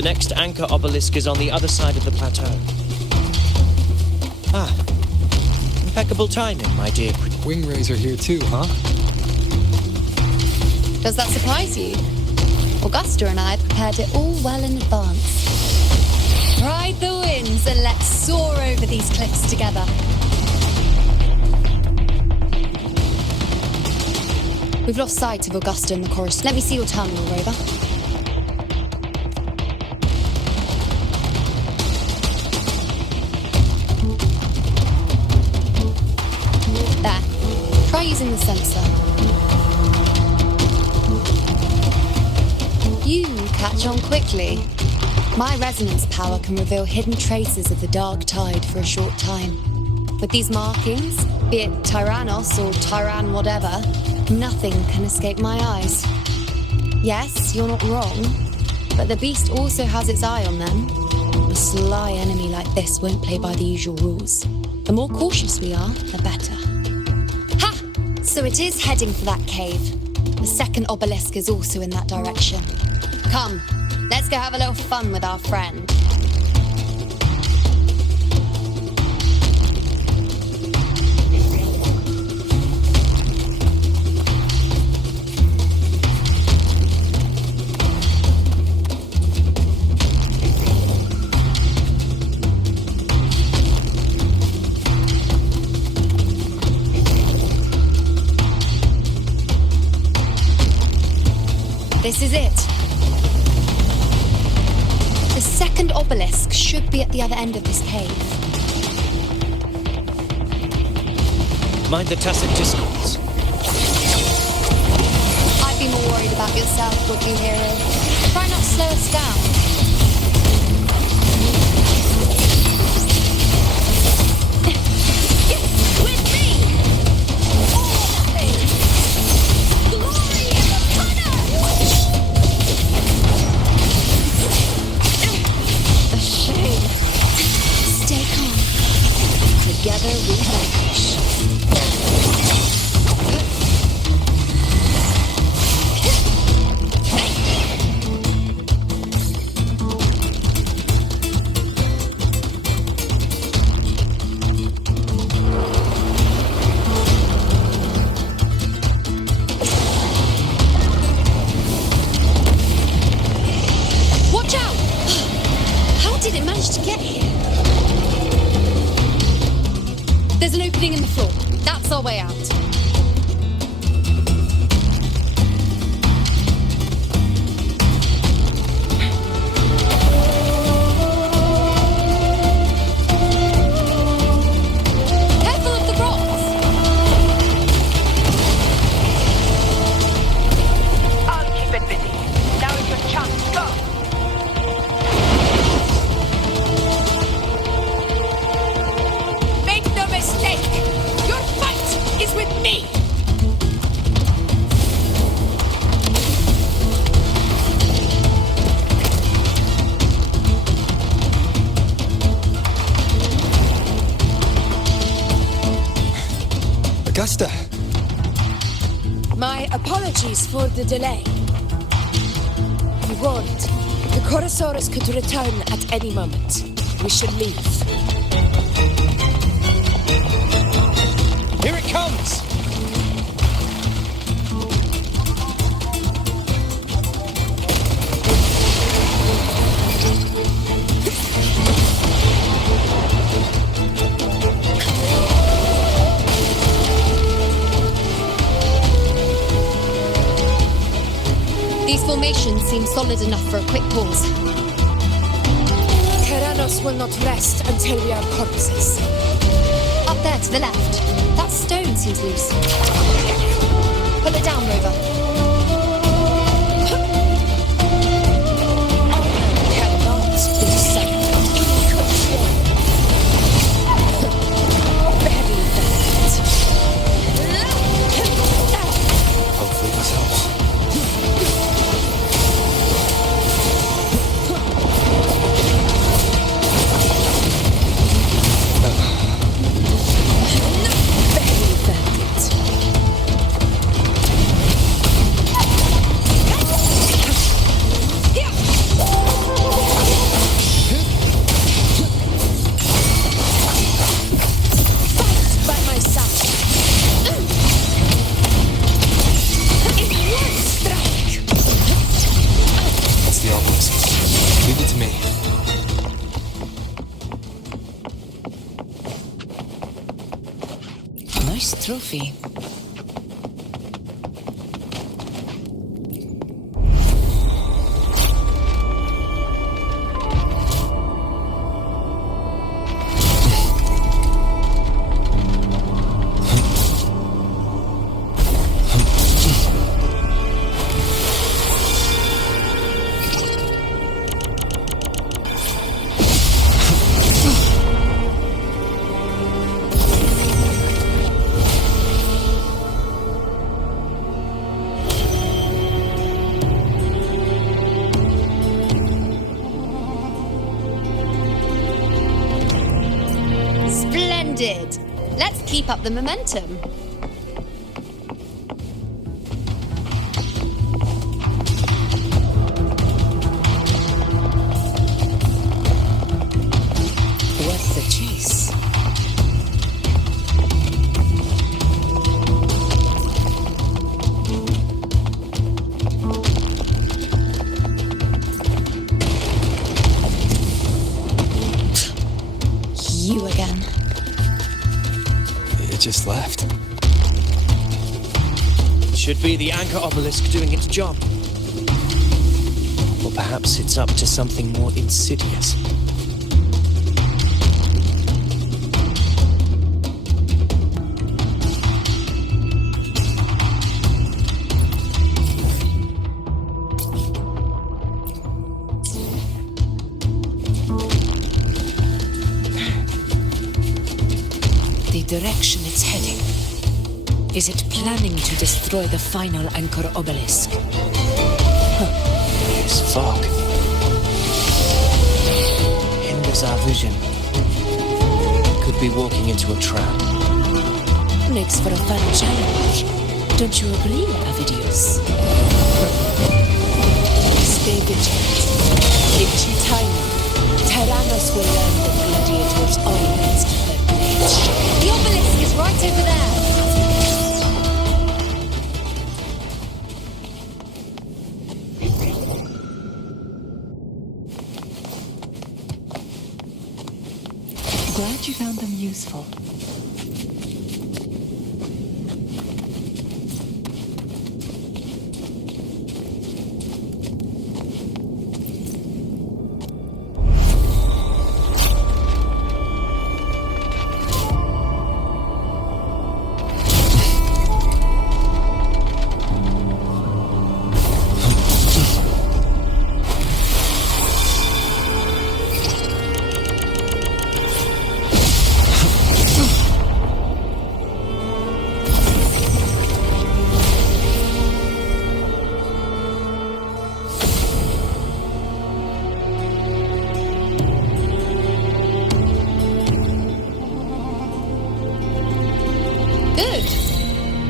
The next anchor obelisk is on the other side of the plateau. Ah, impeccable timing, my dear. Wing rays are here too, huh? Does that surprise you? Augusta and I prepared it all well in advance. Ride the winds and let's soar over these cliffs together. We've lost sight of Augusta in the chorus. Let me see your terminal, Rover. There. Try using the sensor. You catch on quickly. My resonance power can reveal hidden traces of the dark tide for a short time. With these markings, be it Tyrannos or Tyran whatever, nothing can escape my eyes. Yes, you're not wrong, but the beast also has its eye on them. A sly enemy like this won't play by the usual rules. The more cautious we are, the better. Ha! So it is heading for that cave. The second obelisk is also in that direction. Come, let's go have a little fun with our friend. This is it. The second obelisk should be at the other end of this cave. Mind the tacit discords. I'd be more worried about yourself, would you, hero? Try not to slow us down. With me! All things! Glory in the Punner! A shame. Stay calm. Together we vanquish. Watch out! How did it manage to get here? There's an opening in the floor. That's our way out. Careful of the rocks! I'll keep it busy. Now is your chance. Go! Make no mistake! Your fight is with me! Augusta! My apologies for the delay. We warned. The Chorosaurus could return at any moment. We should leave. Here it comes! These formations seem solid enough for a quick pause. Tyrannos will not rest until we are corpses. Up there to the left. That stone seems loose. Pull it down, Rover. Cannot be so. Very bad. Hopefully this helps. Very bad. trophy. Splendid! Let's keep up the momentum. Worth the chase. You again. It just left. Should be the anchor obelisk doing its job. Or perhaps it's up to something more insidious. The direction it's heading. Is it planning to destroy the final anchor obelisk? This fog hinders our vision. Could be walking into a trap. Makes for a fun challenge. Don't you agree, Avidius? Stay vigilant. In due time, Tyrannos will learn that gladiators always keep their blades sharp. The obelisk is right over there. Glad you found them useful.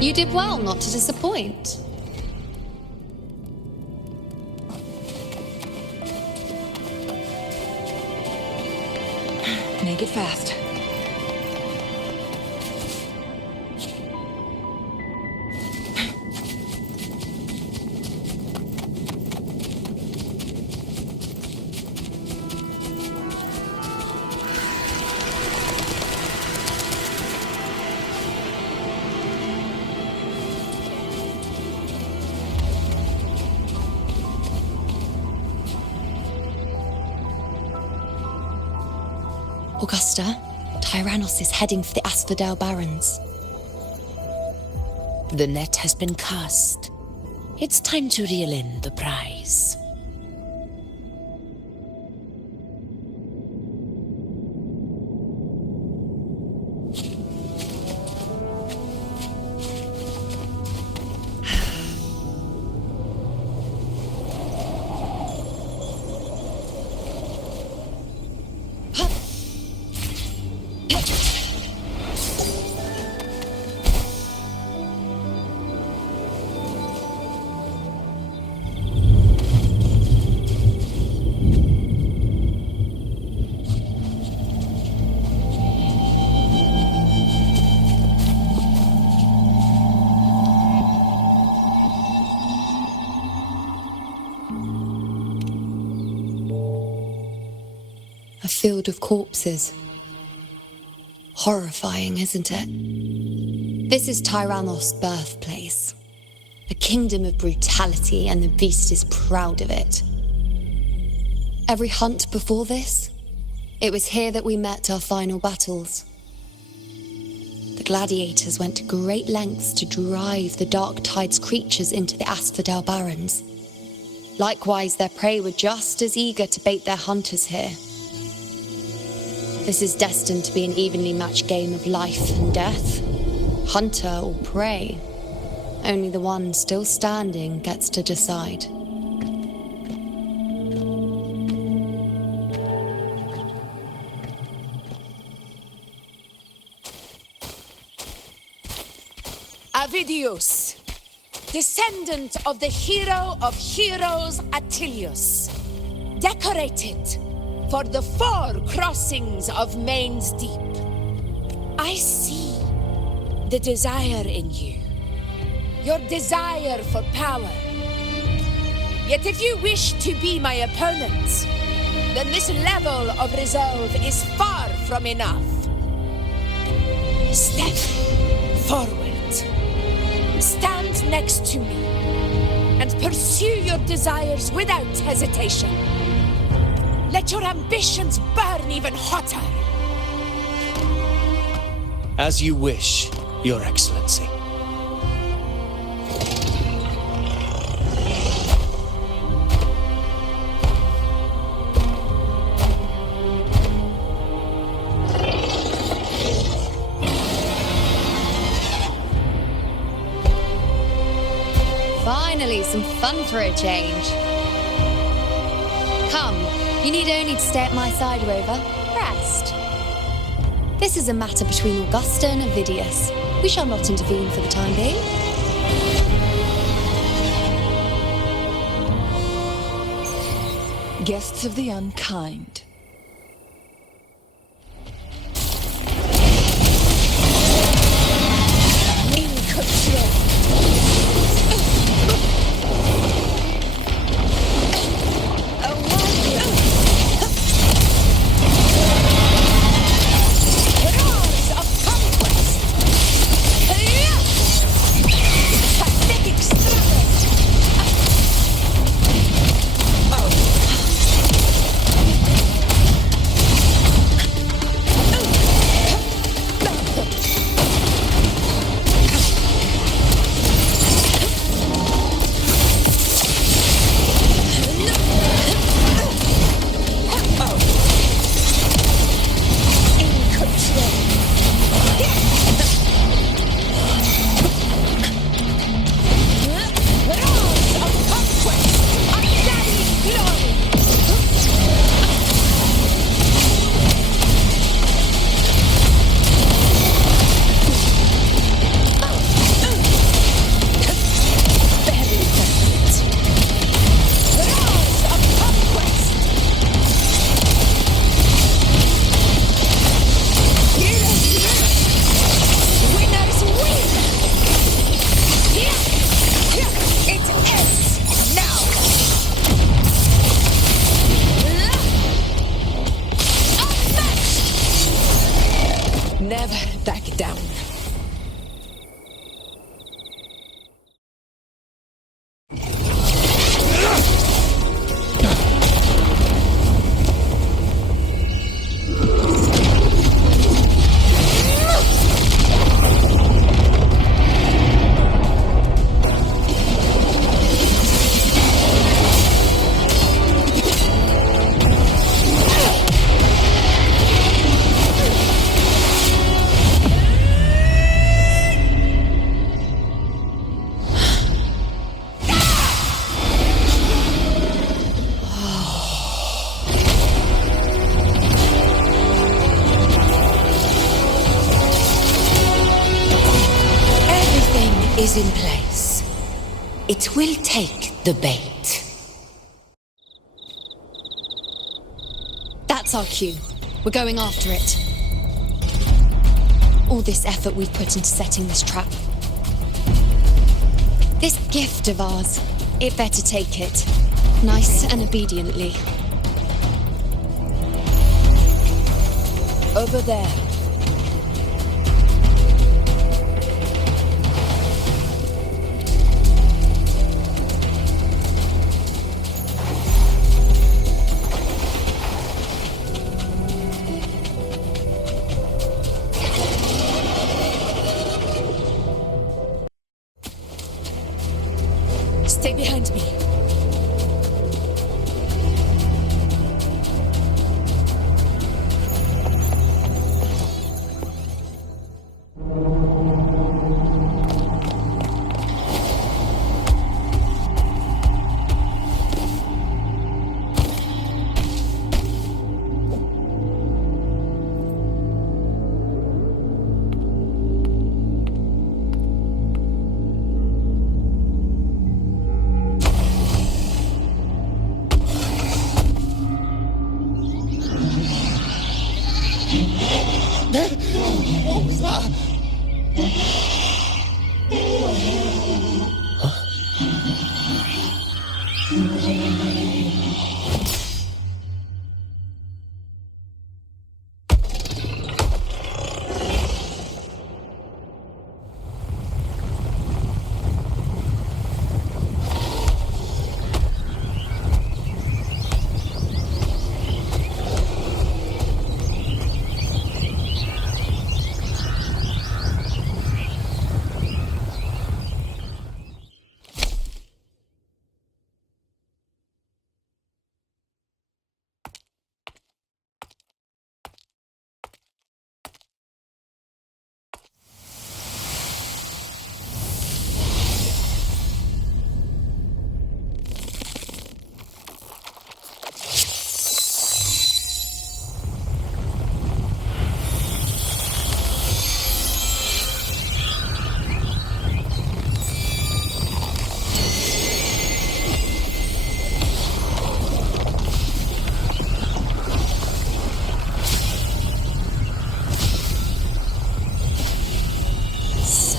You did well not to disappoint. Make it fast. Augusta, Tyrannos is heading for the Asphodel Barrens. The net has been cast. It's time to reel in the prize. A field of corpses. Horrifying, isn't it? This is Tyrannos' birthplace. A kingdom of brutality, and the beast is proud of it. Every hunt before this, it was here that we met our final battles. The gladiators went to great lengths to drive the Dark Tide's creatures into the Asphodel Barrens. Likewise, their prey were just as eager to bait their hunters here. This is destined to be an evenly matched game of life and death. Hunter or prey. Only the one still standing gets to decide. Avidius, descendant of the hero of heroes Attilius, decorated for the 4 crossings of Main's Deep. I see the desire in you. Your desire for power. Yet if you wish to be my opponent, then this level of resolve is far from enough. Step forward. Stand next to me and pursue your desires without hesitation. Let your ambitions burn even hotter. As you wish, Your Excellency. Finally, some fun for a change. Come, you need only to stay at my side, Rover. Rest. This is a matter between Augusta and Avidius. We shall not intervene for the time being. Guests of the unkind. In control. Is in place. It will take the bait. That's our cue. We're going after it. All this effort we've put into setting this trap. This gift of ours, it better take it. Nice and obediently. Over there.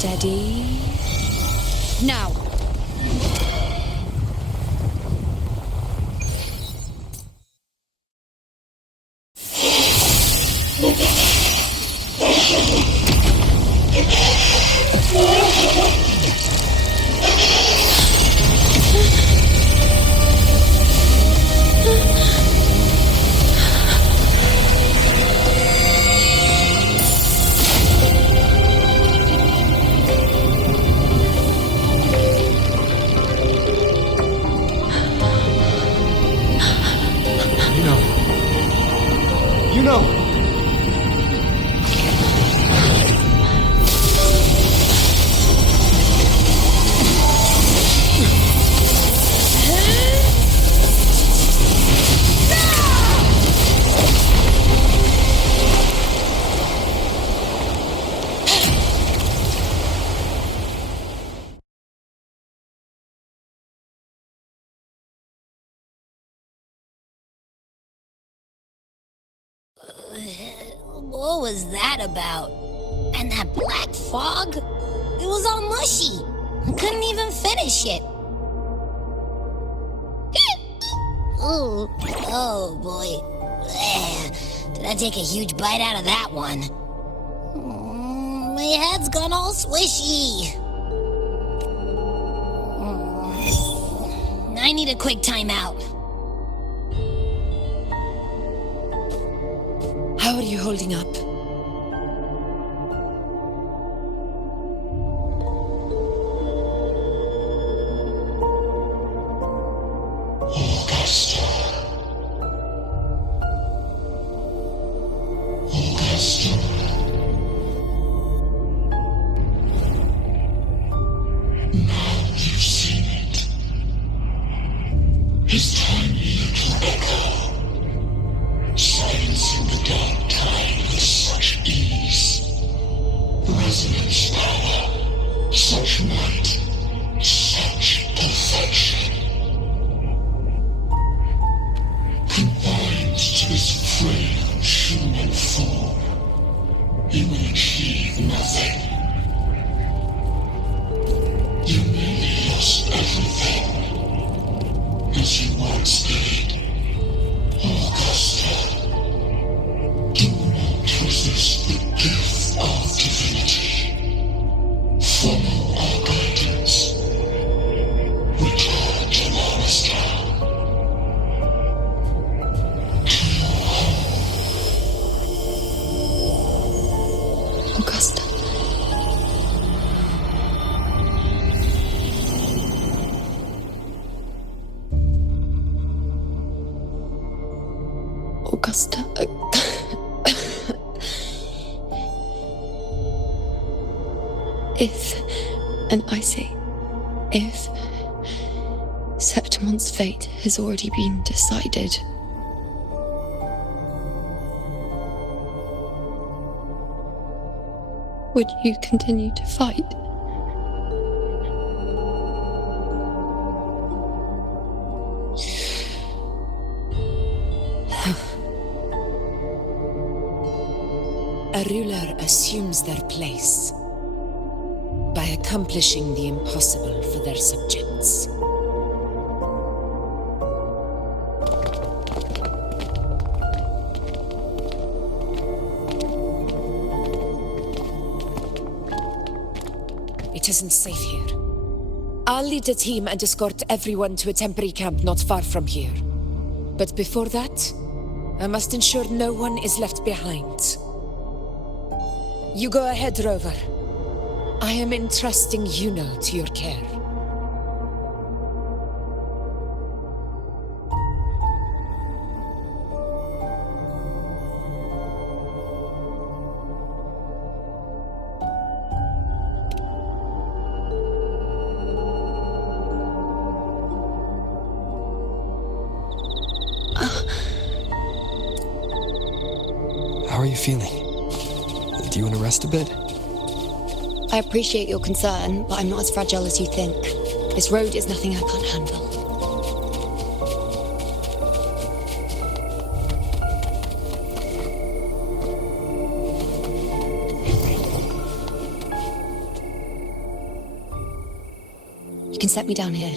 Steady. Now. You know. What was that about? And that black fog? It was all mushy. I couldn't even finish it. Oh boy. Did I take a huge bite out of that one? My head's gone all swishy. I need a quick timeout. How are you holding up? Augusta. Augusta. Now you've seen it. His tiny little echo, silencing the dark tide with such ease. Resonance power, such might, such perfection. Confined to this frail human form, you will achieve nothing. You nearly lost everything, as you once did. Augusta, do not resist the gift of divinity. Follow our guidance. Return to Murmurstown. To your home. Augusta. Augusta. If, and I say, if Septimon's fate has already been decided, would you continue to fight? A ruler assumes their place by accomplishing the impossible for their subjects. isn't safe here. I'll lead a team and escort everyone to a temporary camp not far from here. But before that, I must ensure no one is left behind. You go ahead, Rover. I am entrusting Juno to your care. How are you feeling? Do you want to rest a bit? I appreciate your concern, but I'm not as fragile as you think. This road is nothing I can't handle. You can set me down here.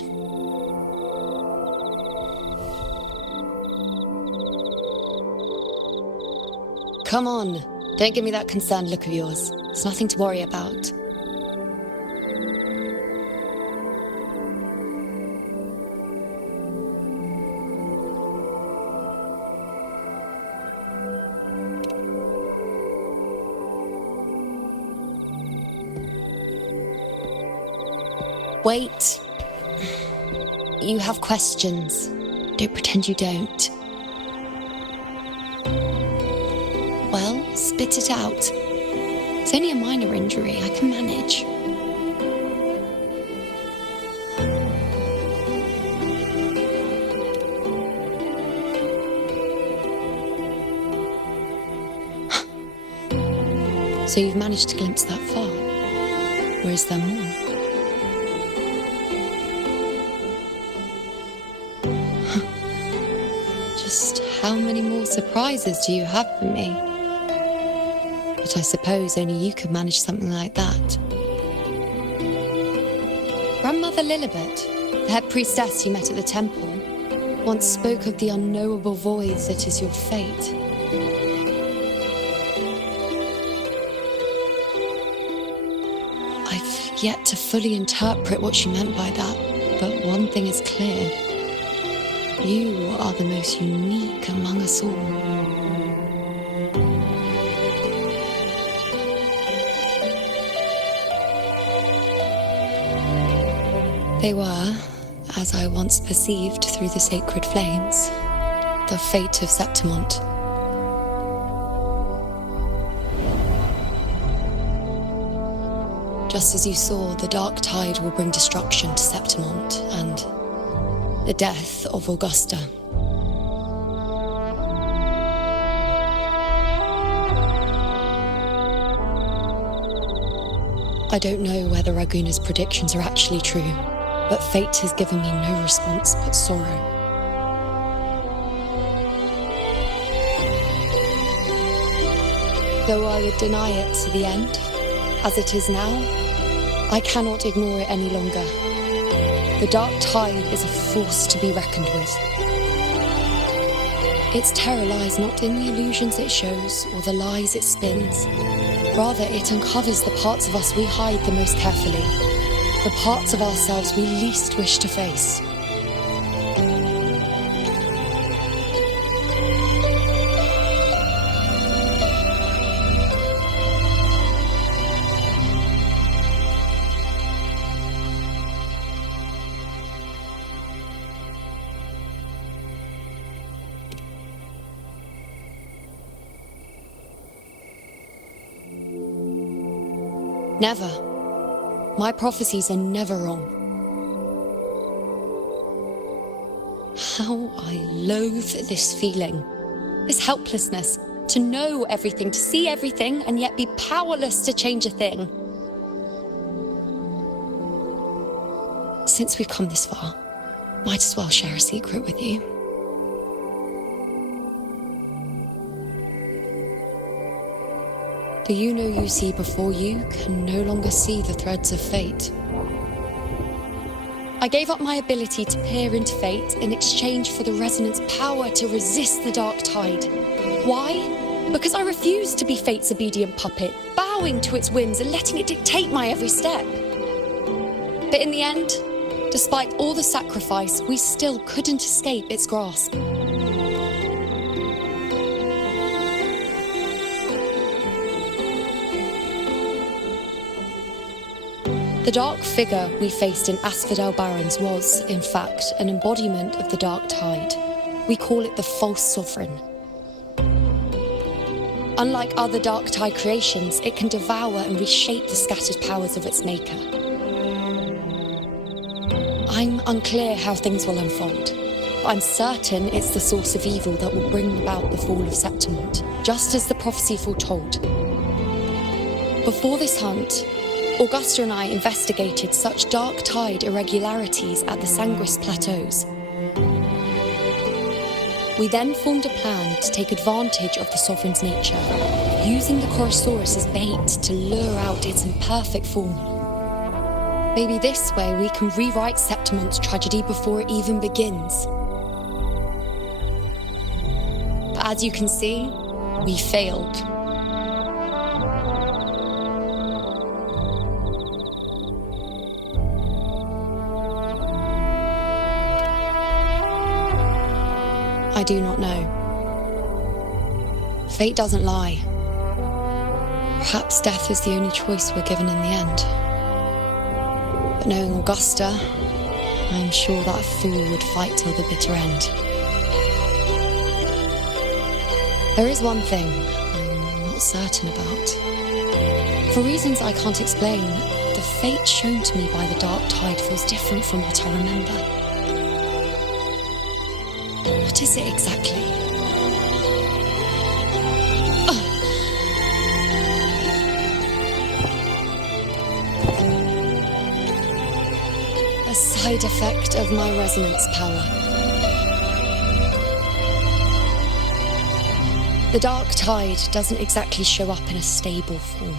Come on, don't give me that concerned look of yours. It's nothing to worry about. Wait. You have questions. Don't pretend you don't. Well, spit it out. It's only a minor injury. I can manage. So you've managed to glimpse that far? Or is there more? Just how many more surprises do you have for me? But I suppose only you could manage something like that. Grandmother Lilibet, the head priestess you met at the temple, once spoke of the unknowable void that is your fate. I've yet to fully interpret what she meant by that, but one thing is clear. You are the most unique among us all. They were, as I once perceived through the sacred flames, the fate of Septimont. Just as you saw, the dark tide will bring destruction to Septimont and the death of Augusta. I don't know whether Raguna's predictions are actually true, but fate has given me no response but sorrow. Though I would deny it to the end, as it is now, I cannot ignore it any longer. The dark tide is a force to be reckoned with. Its terror lies not in the illusions it shows or the lies it spins. Rather, it uncovers the parts of us we hide the most carefully, the parts of ourselves we least wish to face. Never. My prophecies are never wrong. How I loathe this feeling, this helplessness, to know everything, to see everything, and yet be powerless to change a thing. Since we've come this far, might as well share a secret with you. The Juno you see before you can no longer see the threads of fate. I gave up my ability to peer into fate in exchange for the resonance power to resist the dark tide. Why? Because I refused to be fate's obedient puppet, bowing to its whims and letting it dictate my every step. But in the end, despite all the sacrifice, we still couldn't escape its grasp. The dark figure we faced in Asphodel Barrens was, in fact, an embodiment of the dark tide. We call it the false sovereign. Unlike other dark tide creations, it can devour and reshape the scattered powers of its maker. I'm unclear how things will unfold, but I'm certain it's the source of evil that will bring about the fall of Septimont, just as the prophecy foretold. Before this hunt, Augusta and I investigated such dark tide irregularities at the Sangris Plateaus. We then formed a plan to take advantage of the Sovereign's nature, using the Chorosaurus as bait to lure out its imperfect form. Maybe this way we can rewrite Septimont's tragedy before it even begins. But as you can see, we failed. I do not know. Fate doesn't lie. Perhaps death is the only choice we're given in the end. But knowing Augusta, I'm sure that fool would fight till the bitter end. There is one thing I'm not certain about. For reasons I can't explain, the fate shown to me by the dark tide feels different from what I remember. What is it exactly? A side effect of my resonance power. The dark tide doesn't exactly show up in a stable form.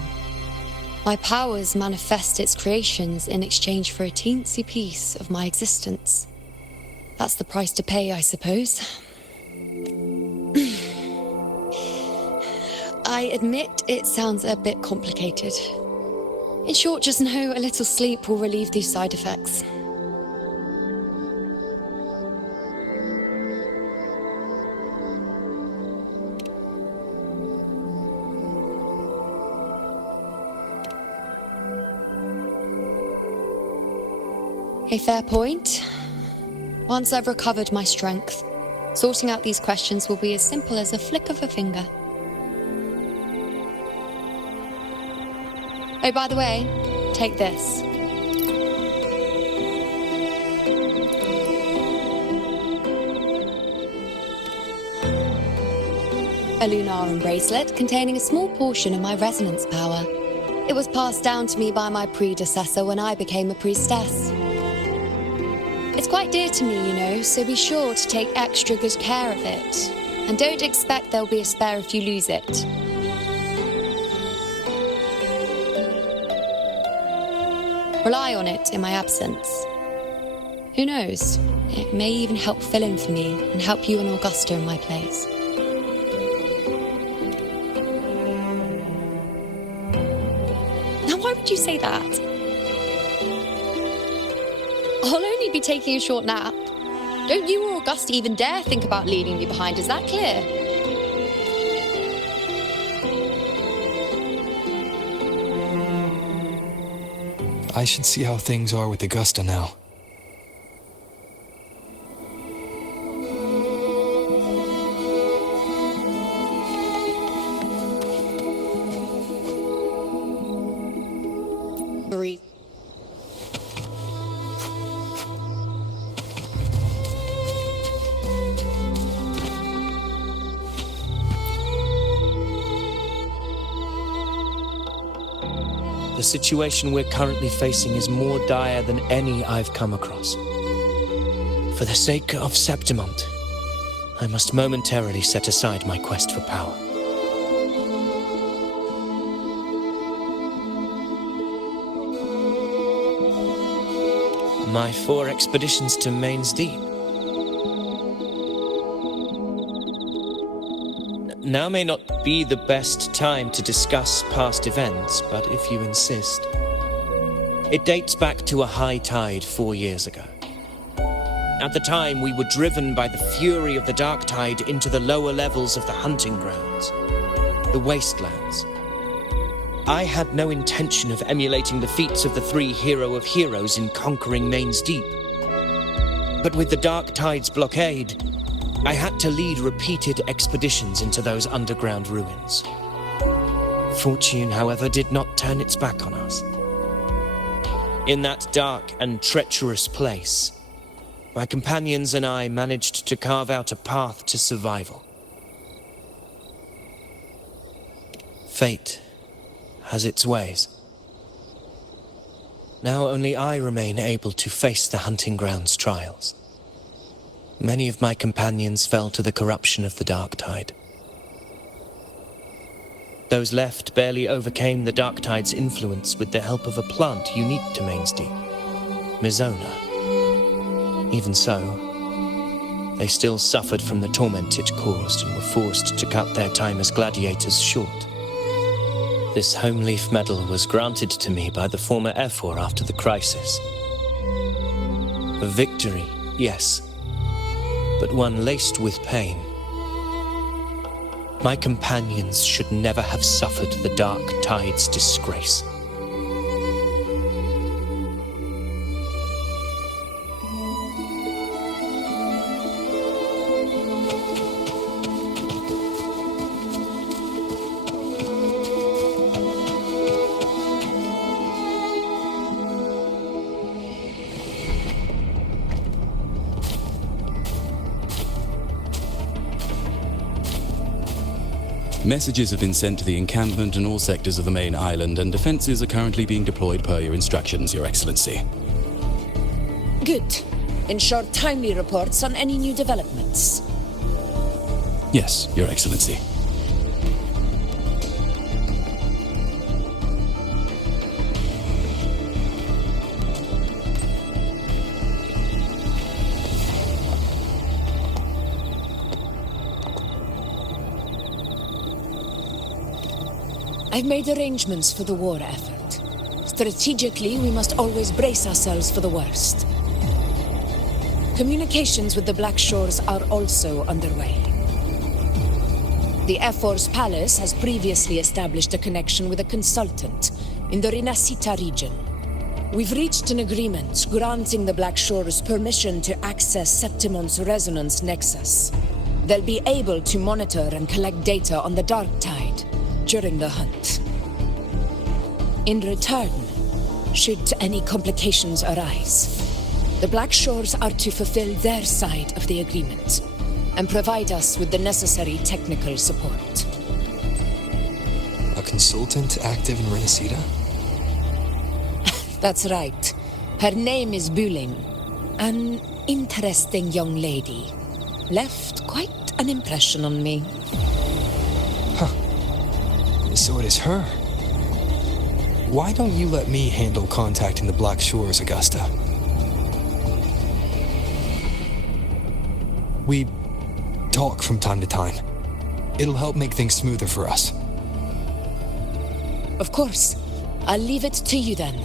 My powers manifest its creations in exchange for a teensy piece of my existence. That's the price to pay, I suppose. I admit it sounds a bit complicated. In short, just know a little sleep will relieve these side effects. A fair point. Once I've recovered my strength, sorting out these questions will be as simple as a flick of a finger. Oh, by the way, take this. A Lunarum bracelet containing a small portion of my resonance power. It was passed down to me by my predecessor when I became a priestess. It's quite dear to me, you know, so be sure to take extra good care of it. And don't expect there'll be a spare if you lose it. Rely on it in my absence. Who knows? It may even help fill in for me and help you and Augusta in my place. Now, why would you say that? I'll only be taking a short nap. Don't you or Augusta even dare think about leaving me behind, is that clear? I should see how things are with Augusta now. Breathe. The situation we're currently facing is more dire than any I've come across. For the sake of Septimont, I must momentarily set aside my quest for power. My 4 expeditions to Main's Deep. Now may not be the best time to discuss past events, but if you insist. It dates back to a high tide 4 years ago. At the time, we were driven by the fury of the dark tide into the lower levels of the hunting grounds, the wastelands. I had no intention of emulating the feats of the 3 hero of heroes in conquering Main's Deep. But with the dark tide's blockade, I had to lead repeated expeditions into those underground ruins. Fortune, however, did not turn its back on us. In that dark and treacherous place, my companions and I managed to carve out a path to survival. Fate has its ways. Now only I remain able to face the hunting grounds trials. Many of my companions fell to the corruption of the dark tide. Those left barely overcame the dark tide's influence with the help of a plant unique to Main's Deep, Mizona. Even so, they still suffered from the torment it caused and were forced to cut their time as gladiators short. This Homeleaf medal was granted to me by the former Ephor after the crisis. A victory, yes, but one laced with pain. My companions should never have suffered the dark tide's disgrace. Messages have been sent to the encampment and all sectors of the main island, and defenses are currently being deployed per your instructions, Your Excellency. Good. Ensure timely reports on any new developments. Yes, Your Excellency. I've made arrangements for the war effort. Strategically, we must always brace ourselves for the worst. Communications with the Black Shores are also underway. The Ephor's palace has previously established a connection with a consultant in the Rinascita region. We've reached an agreement granting the Black Shores permission to access Septimon's resonance nexus. They'll be able to monitor and collect data on the Dark Tide during the hunt. In return, should any complications arise, the Black Shores are to fulfill their side of the agreement and provide us with the necessary technical support. A consultant active in Renacita? That's right. Her name is Buling. An interesting young lady. Left quite an impression on me. So it is her. Why don't you let me handle contacting the Black Shores, Augusta? We talk from time to time. It'll help make things smoother for us. Of course. I'll leave it to you then.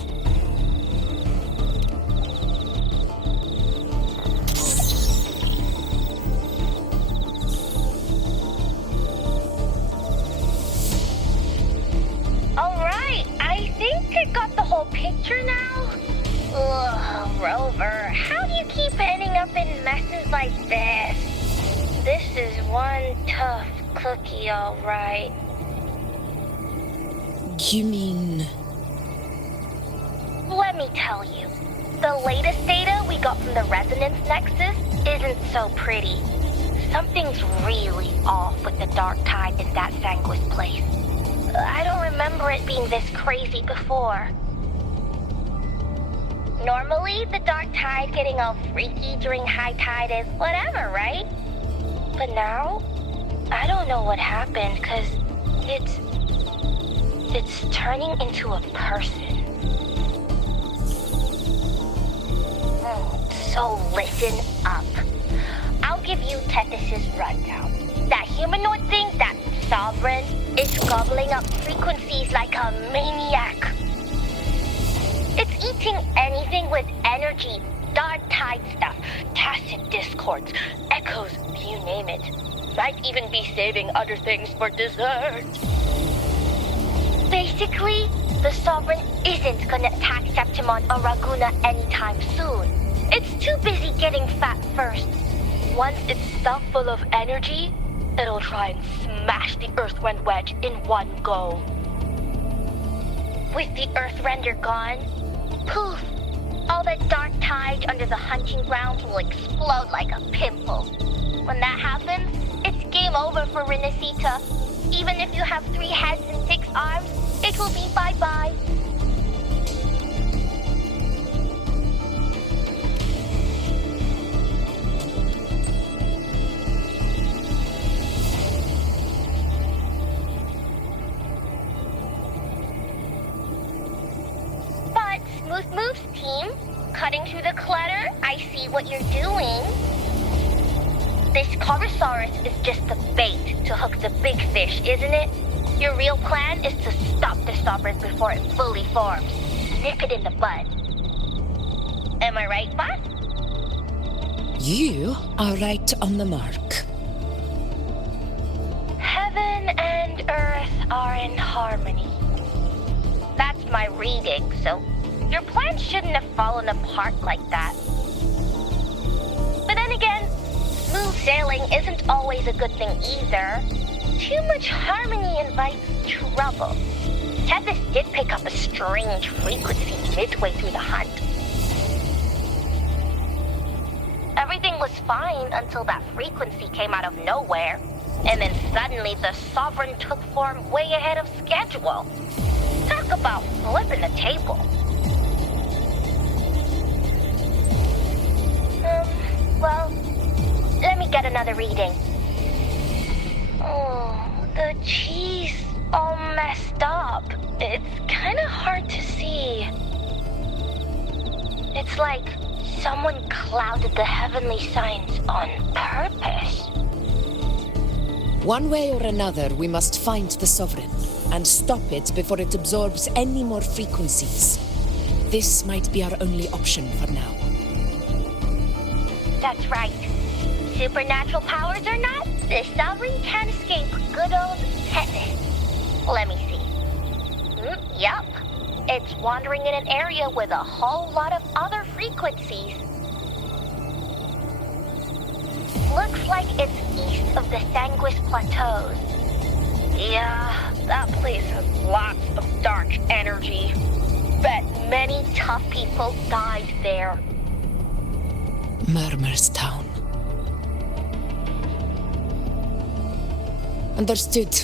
Got the whole picture now? Ugh, Rover, how do you keep ending up in messes like this? This is one tough cookie, all right. You mean... Let me tell you. The latest data we got from the Resonance Nexus isn't so pretty. Something's really off with the Dark Tide in that Sanguis place. I don't remember it being this crazy before. Normally, the Dark Tide getting all freaky during high tide is whatever, right? But now, I don't know what happened, because it's turning into a person. So listen up. I'll give you Tethys' rundown. That humanoid thing, that Sovereign, is gobbling up frequencies like a maniac. It's eating anything with energy, dark tide stuff, tacit discords, echoes, you name it. Might even be saving other things for dessert. Basically, the Sovereign isn't gonna attack Septimon or Raguna anytime soon. It's too busy getting fat first. Once it's stuffed full of energy, it'll try and smash the Earthwind Wedge in one go. With the Earthrender gone, poof! All that dark tide under the hunting grounds will explode like a pimple. When that happens, it's game over for Renacita. Even if you have 3 heads and 6 arms, it will be bye-bye. But, Smooth Moves team, cutting through the clutter, I see what you're doing. This Corosaurus is just the bait to hook the big fish, isn't it? Your real plan is to stop the Sovereign before it fully forms. Nip it in the bud. Am I right, boss? You are right on the mark. Heaven and Earth are in harmony. That's my reading, so your plan shouldn't have fallen apart like that. But then again, smooth sailing isn't always a good thing either. Too much harmony invites trouble. Tethys did pick up a strange frequency midway through the hunt. Everything was fine until that frequency came out of nowhere. And then suddenly the Sovereign took form way ahead of schedule. Talk about flipping the table. Well, let me get another reading. Oh, the cheese all messed up. It's kind of hard to see. It's like someone clouded the heavenly signs on purpose. One way or another, we must find the Sovereign and stop it before it absorbs any more frequencies. This might be our only option for now. That's right. Supernatural powers or not, the Sovereign can't escape good old Tethys. Let me see. Yup. It's wandering in an area with a whole lot of other frequencies. Looks like it's east of the Sanguis Plateaus. Yeah, that place has lots of dark energy. Bet many tough people died there. Murmurstown. Understood.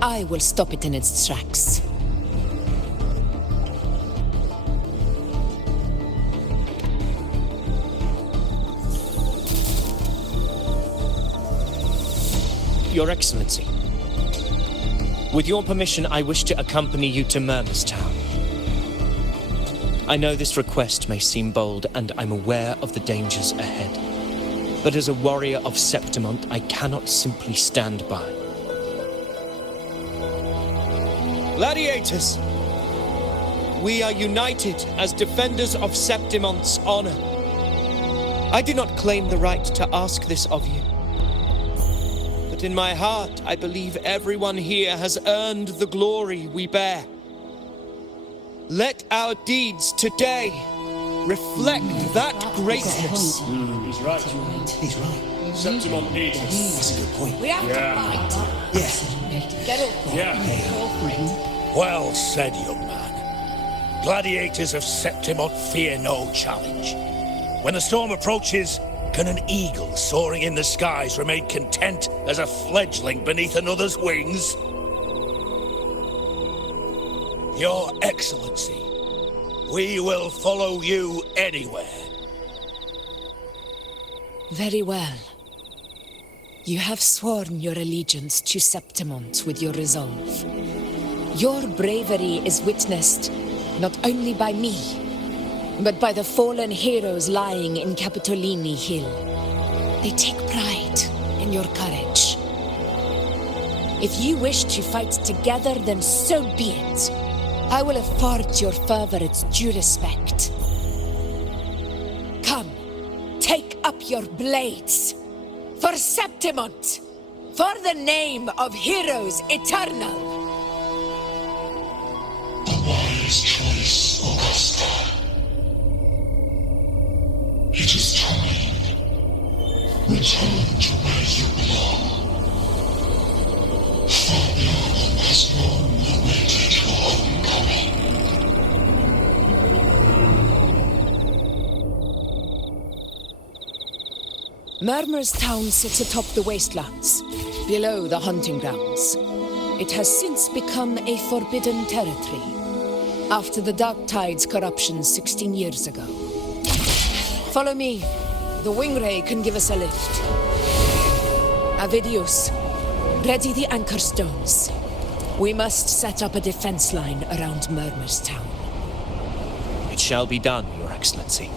I will stop it in its tracks. Your Excellency, with your permission, I wish to accompany you to Murmurstown. I know this request may seem bold, and I'm aware of the dangers ahead. But as a warrior of Septimont, I cannot simply stand by. Gladiators! We are united as defenders of Septimont's honor. I do not claim the right to ask this of you. But in my heart, I believe everyone here has earned the glory we bear. Let our deeds today reflect that greatness. He's right. He's right. Septimont needs us. That's a good point. We have to fight. Yeah. Get up. Yeah. Well said, young man. Gladiators of Septimont fear no challenge. When the storm approaches, can an eagle soaring in the skies remain content as a fledgling beneath another's wings? Your Excellency, we will follow you anywhere. Very well. You have sworn your allegiance to Septimont with your resolve. Your bravery is witnessed not only by me, but by the fallen heroes lying in Capitolini Hill. They take pride in your courage. If you wish to fight together, then so be it. I will afford your fervor its due respect. Come, take up your blades. For Septimont! For the name of heroes eternal! A wise choice, Augusta. It is time. Return to where you belong. Fabian has long awaited your homecoming. Murmurstown sits atop the wastelands, below the hunting grounds. It has since become a forbidden territory, after the Dark Tide's corruption 16 years ago. Follow me. The Wingray can give us a lift. Avidius, ready the anchor stones. We must set up a defense line around Murmurstown. It shall be done, Your Excellency.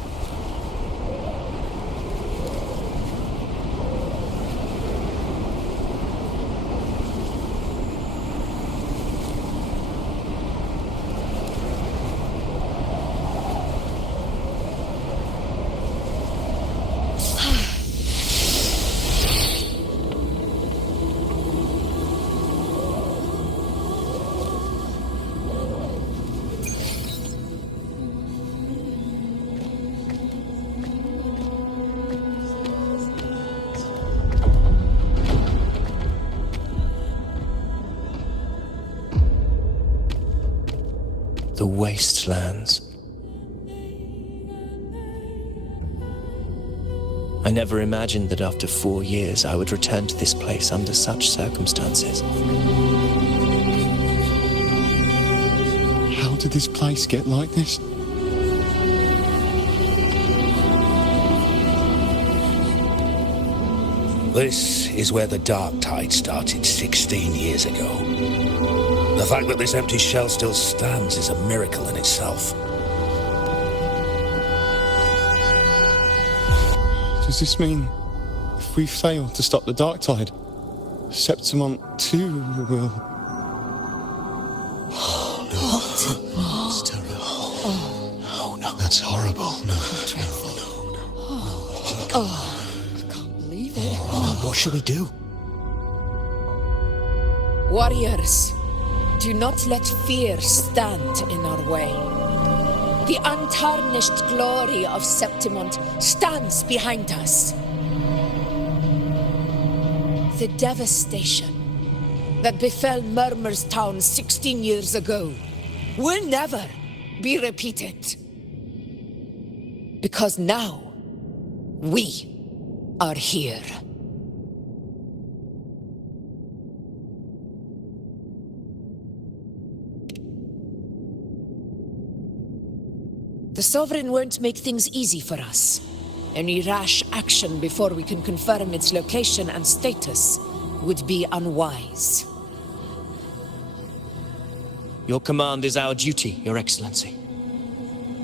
The wastelands. I never imagined that after 4 years I would return to this place under such circumstances. How did this place get like this? This is where the Dark Tide started 16 years ago. The fact that this empty shell still stands is a miracle in itself. Does this mean if we fail to stop the Dark Tide, Septimont too will... Oh, no. It's terrible. Oh, no. That's horrible. No. I can't believe it. What should we do? Warriors, do not let fear stand in our way. The untarnished glory of Septimont stands behind us. The devastation that befell Murmurstown 16 years ago will never be repeated. Because now, we are here. The Sovereign won't make things easy for us. Any rash action before we can confirm its location and status would be unwise. Your command is our duty, Your Excellency.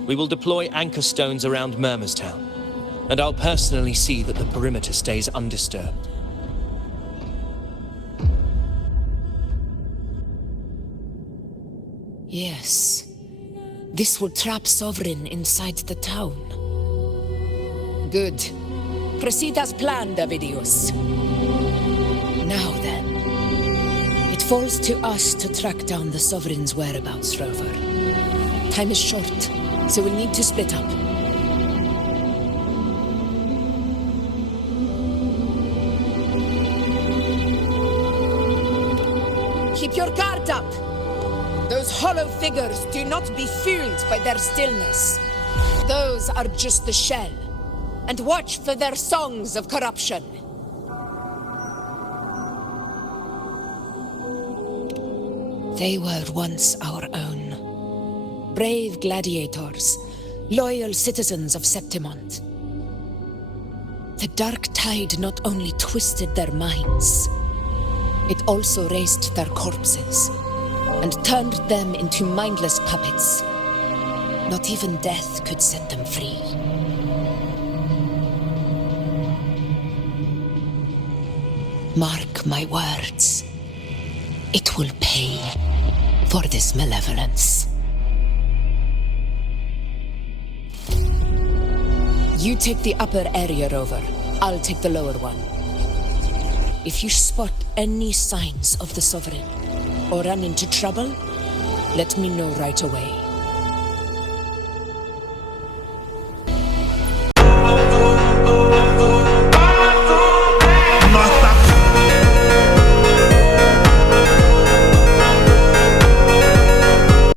We will deploy anchor stones around Murmurstown, and I'll personally see that the perimeter stays undisturbed. Yes. This will trap Sovereign inside the town. Good. Proceed as planned, Avidius. Now then, it falls to us to track down the Sovereign's whereabouts, Rover. Time is short, so we'll need to split up. Keep your guard up! Those hollow figures do not be fooled by their stillness. Those are just the shell. And watch for their songs of corruption. They were once our own. Brave gladiators, loyal citizens of Septimont. The Dark Tide not only twisted their minds, it also raised their corpses and turned them into mindless puppets. Not even death could set them free. Mark my words. It will pay for this malevolence. You take the upper area, Rover. I'll take the lower one. If you spot any signs of the Sovereign, or run into trouble, let me know right away.